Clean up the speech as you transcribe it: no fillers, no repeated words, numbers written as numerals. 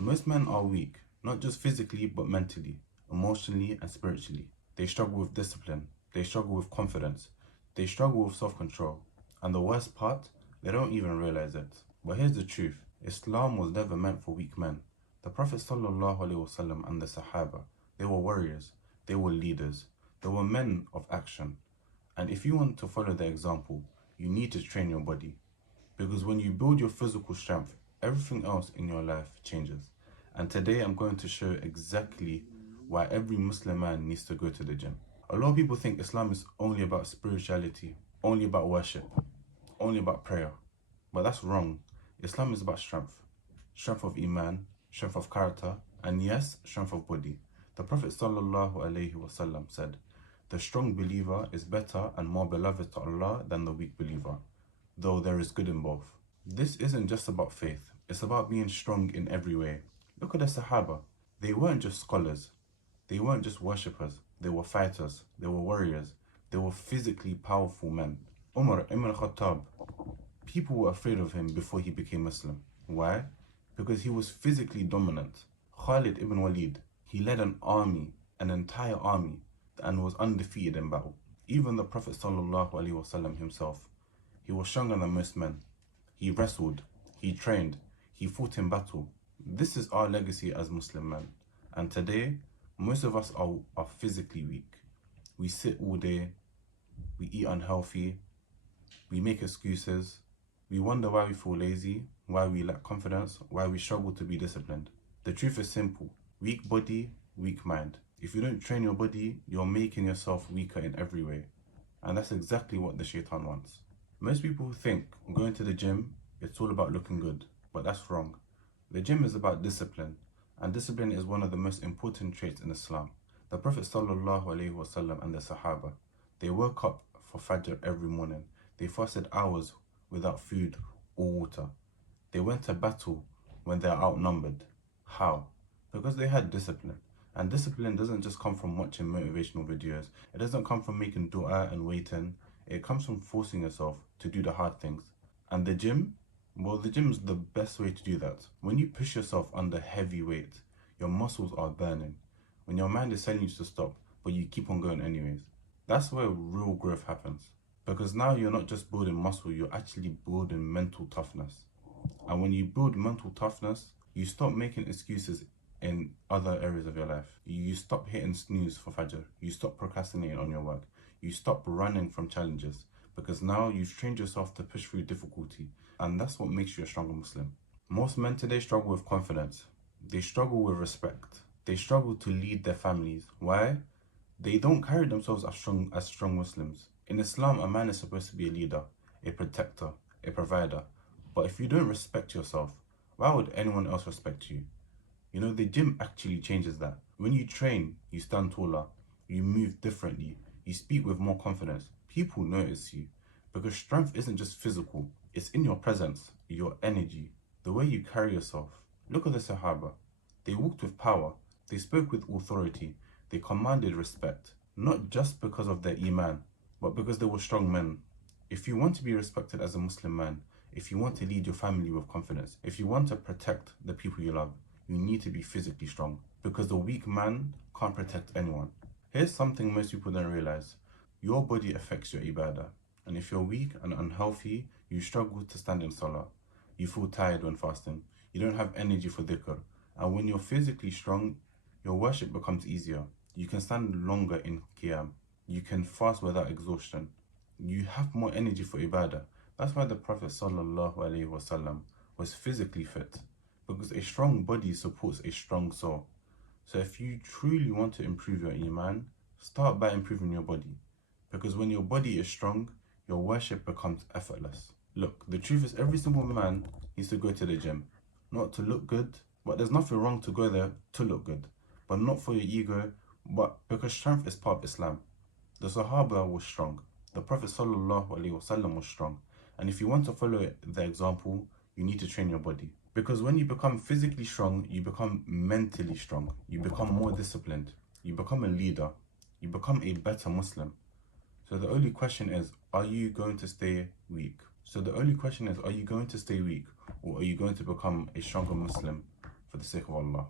Most men are weak, not just physically, but mentally, emotionally, and spiritually. They struggle with discipline, they struggle with confidence, they struggle with self control. And the worst part, they don't even realize it. But here's the truth: Islam was never meant for weak men. The Prophet ﷺ and the Sahaba, they were warriors, they were leaders, they were men of action. And if you want to follow their example, you need to train your body. Because when you build your physical strength, everything else in your life changes. And today I'm going to show exactly why every Muslim man needs to go to the gym. A lot of people think Islam is only about spirituality, only about worship, only about prayer. But that's wrong. Islam is about strength. Strength of Iman, strength of character, and yes, strength of body. The Prophet ﷺ said, "The strong believer is better and more beloved to Allah than the weak believer, though there is good in both." This isn't just about faith, it's about being strong in every way. Look at the Sahaba. They weren't just scholars, they weren't just worshippers, they were fighters, they were warriors, they were physically powerful men. Umar ibn al-Khattab, people were afraid of him before he became Muslim. Why? Because he was physically dominant. Khalid ibn Walid, he led an army, an entire army, and was undefeated in battle. Even the Prophet ﷺ himself, he was stronger than most men. He wrestled, he trained, he fought in battle. This is our legacy as Muslim men. And today, most of us are physically weak. We sit all day, we eat unhealthy, we make excuses, we wonder why we feel lazy, why we lack confidence, why we struggle to be disciplined. The truth is simple: weak body, weak mind. If you don't train your body, you're making yourself weaker in every way. And that's exactly what the shaitan wants. Most people think going to the gym, it's all about looking good, but that's wrong. The gym is about discipline, and discipline is one of the most important traits in Islam. The Prophet ﷺ and the Sahaba, they woke up for Fajr every morning. They fasted hours without food or water. They went to battle when they're outnumbered. How? Because they had discipline. And discipline doesn't just come from watching motivational videos. It doesn't come from making dua and waiting. It comes from forcing yourself to do the hard things. And the gym? Well, the gym is the best way to do that. When you push yourself under heavy weight, your muscles are burning. When your mind is telling you to stop, but you keep on going anyways. That's where real growth happens. Because now you're not just building muscle, you're actually building mental toughness. And when you build mental toughness, you stop making excuses in other areas of your life. You stop hitting snooze for Fajr. You stop procrastinating on your work. You stop running from challenges. Because now you've trained yourself to push through difficulty. And that's what makes you a stronger Muslim. Most men today struggle with confidence. They struggle with respect. They struggle to lead their families. Why? They don't carry themselves as strong Muslims. In Islam, a man is supposed to be a leader, a protector, a provider. But if you don't respect yourself, why would anyone else respect you? You know, the gym actually changes that. When you train, you stand taller, you move differently, you speak with more confidence. People notice you. Because strength isn't just physical, it's in your presence, your energy, the way you carry yourself. Look at the Sahaba. They walked with power, they spoke with authority, they commanded respect. Not just because of their Iman, but because they were strong men. If you want to be respected as a Muslim man, if you want to lead your family with confidence, if you want to protect the people you love, you need to be physically strong. Because the weak man can't protect anyone. Here's something most people don't realize. Your body affects your ibadah. And if you're weak and unhealthy, you struggle to stand in salah. You feel tired when fasting. You don't have energy for dhikr. And when you're physically strong, your worship becomes easier. You can stand longer in qiyam. You can fast without exhaustion. You have more energy for ibadah. That's why the Prophet ﷺ was physically fit. Because a strong body supports a strong soul. So if you truly want to improve your iman, start by improving your body. Because when your body is strong, your worship becomes effortless. Look, the truth is every single man needs to go to the gym. Not to look good, but there's nothing wrong to go there to look good. But not for your ego, but because strength is part of Islam. The Sahaba was strong. The Prophet ﷺ was strong. And if you want to follow the example, you need to train your body. Because when you become physically strong, you become mentally strong. You become more disciplined. You become a leader. You become a better Muslim. So the only question is, are you going to stay weak? Or are you going to become a stronger Muslim for the sake of Allah.